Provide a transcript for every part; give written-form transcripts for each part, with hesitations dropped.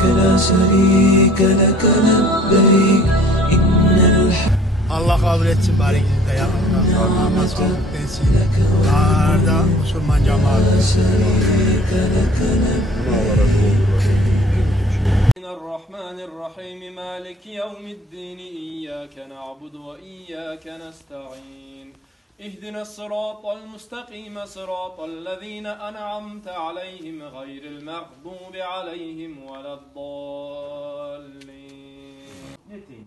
لبيك لا شريك لك لبيك إن الحمد Allah kabul etsin bari gidin de ya. Namaz kabul etsin. Ağırda Müslüman cemaat. الرحمن الرحيم مالك يوم الدين إياك نعبد وإياك نستعين اهدنا الصراط المستقيم صراط الذين أنعمت عليهم غير المغضوب عليهم ولا الضالين. Netin?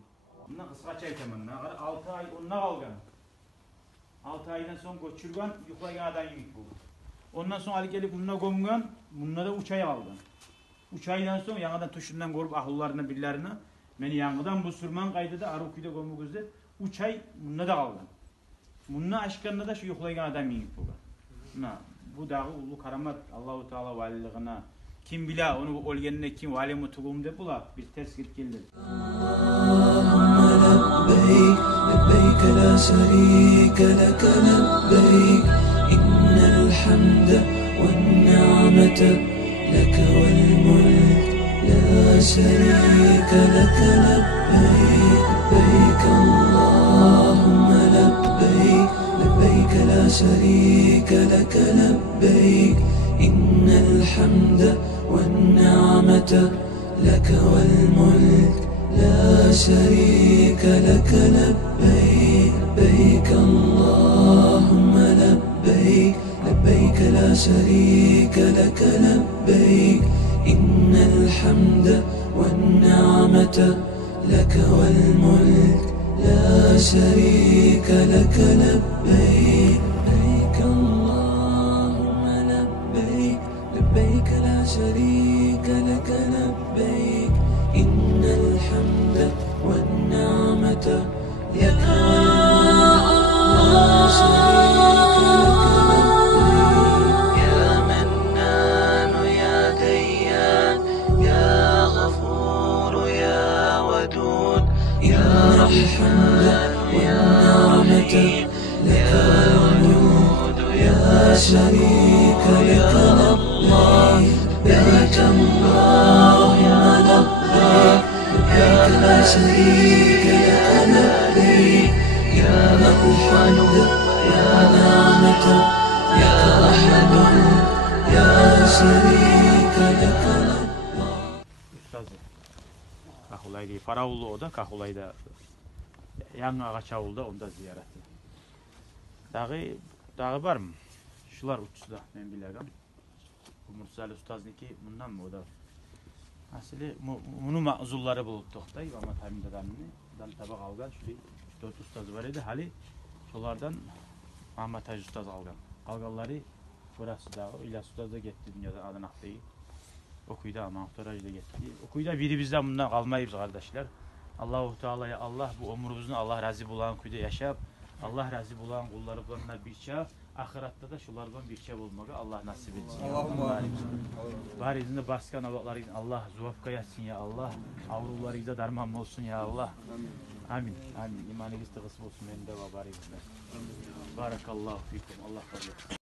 Ondan kısaca aytamanlar. 6 ay onunla kalgan. 6 aydan sonra göçürgen, yuklayan adam yiyip bu. Ondan sonra Ali gelip bununla gömgen, bununla da 3 ay kalgan. 3 aydan sonra yanıdan tuşundan görüp ahullarına birilerine beni yanıdan bu sürman kaydı da Arukuy'da gömü gözde 3 ay bununla da kalgan. Bununla aşkında da şu yuklayan adam yiyip bu. Bu dağı ulu karamat Allah-u Teala valiliğine kim bila onu olgenine kim vali mutugum de bula bir ters git geldi. لبيك لبيك لا شريك لك لبيك إن الحمد والنعمة لك والملك لا شريك لك لبيك لبيك اللهم لبيك لبيك لا شريك لك لبيك إن الحمد والنعمة لك والملك لا شريك لك لبيك لبيك اللهم لبيك لبيك لا شريك لك لبيك إن الحمد والنعمة لك والملك لا شريك لك لبيك لبيك اللهم لبيك لبيك لا شريك لك لبيك إن الحمد والنعمة لك يا منان يا ديان يا غفور يا ودود يا رحمن والنعمة لك والملك يا شريك لك لبيك اللهم لبيك لبيك لا شريك لك لبيك يا الحمد يا نعمة يا أحد يا شريك لك Ustazı. Kahulay'da Faravullu o da Kahulay'da yan ağaç avulda onda ziyareti. Dağı var mı? Şular uçsuda ben bilerim. Bu Mursali Ustazniki bundan mı o da? Asili bunu mazulları bulup toxtay ama tamin adamını dan tabak algan şurayı 4 ustaz var idi hali şolardan Ahmet Hacı ustaz algan. Alganları burası da İlyas ustaz da getdi dünyada adın axtayı. Okuyda ama Ahmet Hacı da getdi. Okuyda biri bizden bundan kalmayız kardeşler. Allahu Teala'ya Allah bu ömrümüzün Allah razı bulan kuyda yaşap Allah razı bulan kulları bulanlar bir çağ ahiratta da şulardan bir şey bulmağı Allah nasip etsin. Bari izinde başka nabakları Allah zuvafka yatsın ya Allah. Avrularıyla darman olsun ya Allah. Amin. Amin. İmanınız da kısım olsun benim de var bari izinde. Barakallahu fikum. Allah kabul etsin.